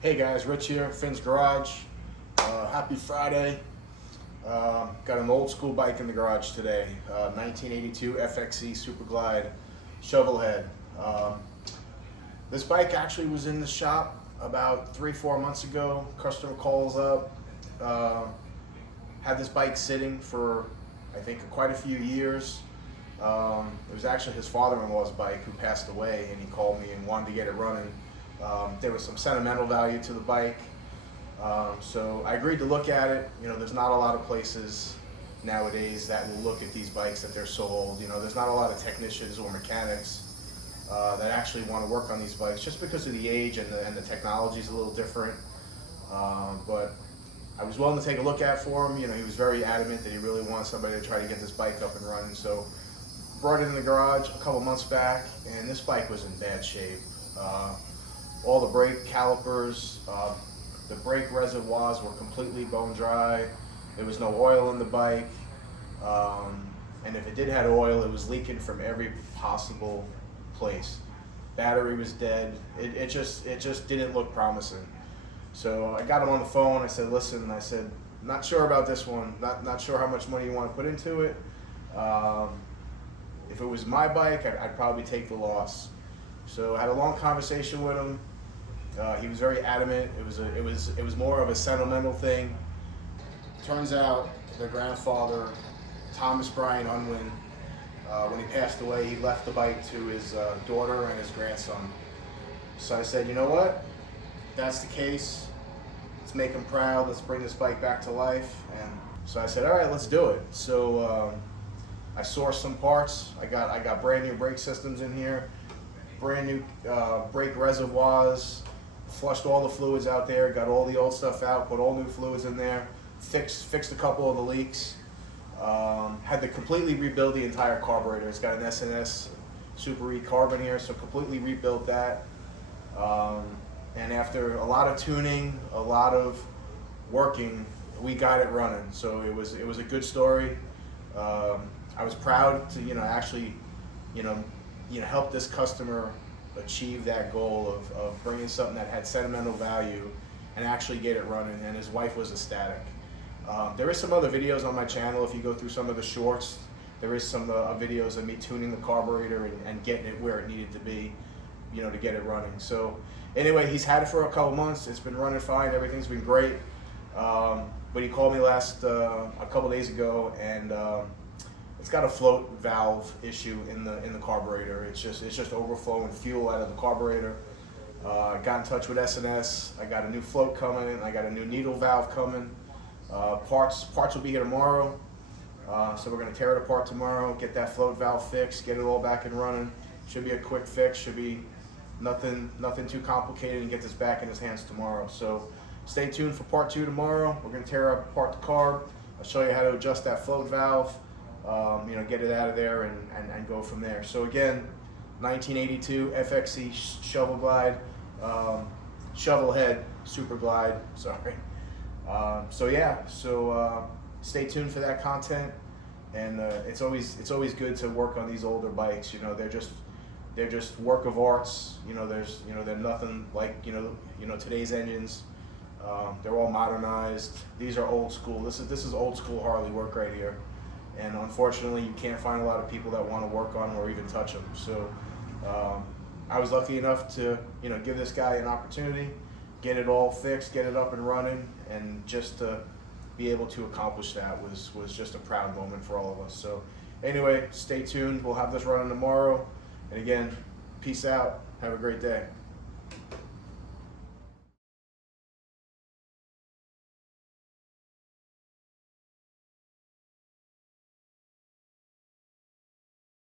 Hey guys, Rich here, Finn's Garage. Happy Friday. Got an old school bike in the garage today. 1982 FXE Super Glide Shovelhead. This bike actually was in the shop about 3-4 months ago. Customer calls up. Had this bike sitting for I think quite a few years. It was actually his father-in-law's bike who passed away, and he called me and wanted to get it running. There was some sentimental value to the bike, so I agreed to look at it. You know, there's not a lot of places nowadays that will look at these bikes that they're so old. You know, there's not a lot of technicians or mechanics that actually want to work on these bikes just because of the age and the technology is a little different. But I was willing to take a look at for him. You know, he was very adamant that he really wants somebody to try to get this bike up and running. So brought it in the garage a couple months back, and this bike was in bad shape. All the brake calipers, the brake reservoirs were completely bone dry. There was no oil in the bike, and if it did have oil, it was leaking from every possible place. Battery was dead. It just didn't look promising. So I got him on the phone. I said, listen, not sure about this one. Not sure how much money you want to put into it. If it was my bike, I'd probably take the loss. So I had a long conversation with him. He was very adamant. It was more of a sentimental thing. Turns out their grandfather, Thomas Bryan Unwin, when he passed away, he left the bike to his daughter and his grandson. So I said, you know what? If that's the case, let's make him proud. Let's bring this bike back to life. And so I said, all right, let's do it. So I sourced some parts. I got brand new brake systems in here, brand new brake reservoirs, flushed all the fluids out there, got all the old stuff out, put all new fluids in there, fixed a couple of the leaks, had to completely rebuild the entire carburetor. It's got an S&S Super E carbon here, so completely rebuilt that. And after a lot of tuning, a lot of working, we got it running. So it was a good story. I was proud to actually help this customer achieve that goal of bringing something that had sentimental value and actually get it running, and his wife was ecstatic. There is some other videos on my channel. If you go through some of the shorts, there is some videos of me tuning the carburetor and getting it where it needed to be, to get it running. So anyway, he's had it for a couple months. It's been running fine. Everything's been great. But he called me a couple days ago, and it's got a float valve issue in the carburetor. It's just overflowing fuel out of the carburetor. I got in touch with S&S. I got a new float coming. I got a new needle valve coming. Parts will be here tomorrow. So we're gonna tear it apart tomorrow, get that float valve fixed, get it all back and running. Should be a quick fix. Should be nothing too complicated, and get this back in his hands tomorrow. So stay tuned for part 2 tomorrow. We're gonna tear apart the carb. I'll show you how to adjust that float valve. Get it out of there and go from there. So again, 1982 FXE Shovelhead Super Glide. Sorry. Stay tuned for that content. And it's always good to work on these older bikes. They're just work of arts. They're nothing like today's engines. They're all modernized. These are old school. This is old school Harley work right here. And unfortunately, you can't find a lot of people that want to work on them or even touch them. So I was lucky enough to give this guy an opportunity, get it all fixed, get it up and running, and just to be able to accomplish that was just a proud moment for all of us. So anyway, stay tuned. We'll have this running tomorrow. And again, peace out. Have a great day.